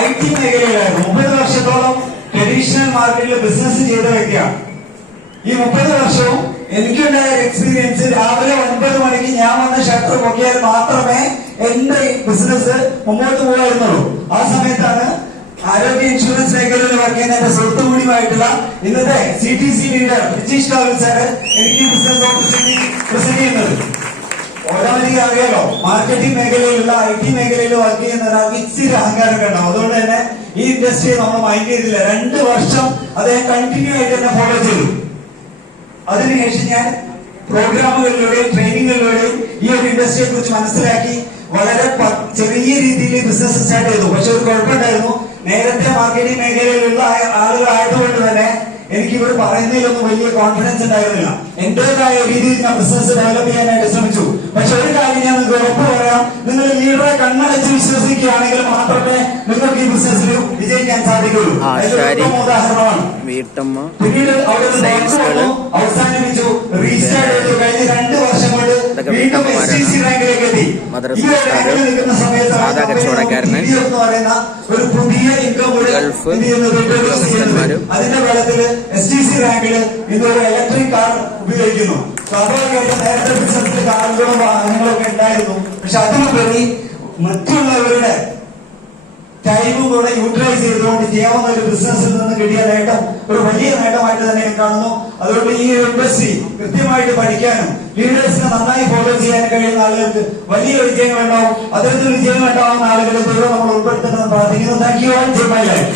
I T മേഖലയിലായിരുന്നു മുപ്പത് വർഷത്തോളം traditional മാർക്കറ്റിൽ ബിസിനസ് ചെയ്ത വ്യക്തിയാണ്. ഈ മുപ്പത് വർഷവും എനിക്കുണ്ടായ എക്സ്പീരിയൻസ് രാവിലെ ഒൻപത് മണിക്ക് ഞാൻ വന്ന ഷട്ടർ പൊക്കിയാൽ മാത്രമേ എന്റെ ബിസിനസ് മുമ്പോട്ട് പോകായിരുന്നുള്ളൂ. ആ സമയത്താണ് ആരോഗ്യ ഇൻഷുറൻസ് മേഖലയിൽ വർക്ക് ചെയ്യുന്ന എന്റെ സുഹൃത്തു കൂടിയുമായിട്ടുള്ള ഇന്നത്തെ C T C leader Brijeesh Kaval sir എനിക്ക് ബിസിനസ് ഓപ്പർച്യൂണിറ്റി അറിയാലോ മാർക്കറ്റിംഗ് മേഖലയിലുള്ള ഐ ടി മേഖലയിൽ വർക്ക് ചെയ്യുന്ന ഒരാൾക്ക് ഇച്ചിരി അഹങ്കാരമൊക്കെ ഉണ്ടാവും. അതുകൊണ്ട് തന്നെ ഈ ഇൻഡസ്ട്രിയെ നമ്മൾ മൈൻഡ് ചെയ്തില്ല. രണ്ട് വർഷം അദ്ദേഹം കണ്ടിന്യൂ ആയിട്ട് തന്നെ ഫോളോ ചെയ്തു. അതിനുശേഷം ഞാൻ പ്രോഗ്രാമുകളിലൂടെയും ട്രെയിനിങ്ങുകളിലൂടെയും ഈ ഒരു ഇൻഡസ്ട്രിയെ കുറിച്ച് മനസ്സിലാക്കി വളരെ ചെറിയ രീതിയിൽ ബിസിനസ് സ്റ്റാർട്ട് ചെയ്തു. പക്ഷെ ഒരു കുഴപ്പമുണ്ടായിരുന്നു. നേരത്തെ മാർക്കറ്റിംഗ് മേഖലയിലുള്ള ആളുകളായതുകൊണ്ട് തന്നെ എനിക്ക് ഇവർ പറയുന്നതിലൊന്നും വലിയ കോൺഫിഡൻസ് ഉണ്ടായിരുന്നില്ല. എന്റേതായ രീതിയിൽ ഞാൻ ബിസിനസ് ഡെവലപ്പ് ചെയ്യാനായിട്ട് ശ്രമിച്ചു. പക്ഷെ ഒരു കാര്യം ഞാൻ നിങ്ങൾക്ക് ഉറപ്പ് പറയാം. നിങ്ങൾ ലീഡറെ കണ്ണടച്ച് വിശ്വസിക്കുകയാണെങ്കിൽ മാത്രമേ നിങ്ങൾക്ക് ഈ ബിസിനസ്സിൽ വിജയിക്കാൻ സാധിക്കുള്ളൂ ഉദാഹരണമാണ് വീട്ടമ്മ. പിന്നീട് അവിടെ അവസാനിപ്പിച്ചു. റീസ്റ്റാർട്ട് ചെയ്തു. കഴിഞ്ഞ രണ്ട് വർഷം കൊണ്ട് വീണ്ടും എസ് ടി സി റാങ്കിലേക്ക് എത്തി. മദ്രസ ഒരു സാധാ കച്ചവടക്കാരന്. പുതിയ ഇൻകം ഗൾഫ്. ഉദ്യോഗസ്ഥന്മാരും. അതിന്റെ ഫലത്തിൽ എസ് ടി സി റാങ്കിൽ ഇന്ന് ഒരു ഇലക്ട്രിക് കാർ ഉപയോഗിക്കുന്നു. അപ്പോൾ നേരത്തെ ബിസിനസ്സിൽ കാറുകളും വാഹനങ്ങളും ഒക്കെ ഉണ്ടായിരുന്നു. പക്ഷെ അതിനുപരി മറ്റുള്ളവരുടെ ടൈമും കൂടെ യൂട്ടിലൈസ് ചെയ്തുകൊണ്ട് ചെയ്യാവുന്ന ഒരു ബിസിനസ്സിൽ നിന്ന് കിട്ടിയ നേട്ടം ഒരു വലിയ നേട്ടമായിട്ട് തന്നെ ഞാൻ കാണുന്നു. അതുകൊണ്ട് ഈ ഒരു ഇൻഡസ്ട്രി കൃത്യമായിട്ട് പഠിക്കാനും ലീഡേഴ്സിനെ നന്നായി ഫോളോ ചെയ്യാൻ കഴിയുന്ന ആളുകൾക്ക് വലിയ വിജയങ്ങൾ ഉണ്ടാവും അത്തരത്തിൽ വിജയങ്ങൾ ഉണ്ടാവുന്ന ആളുകളെ ദൂരം നമ്മൾ ഉൾപ്പെടുത്തണമെന്ന് പ്രാർത്ഥിക്കുന്നു. Thank you my life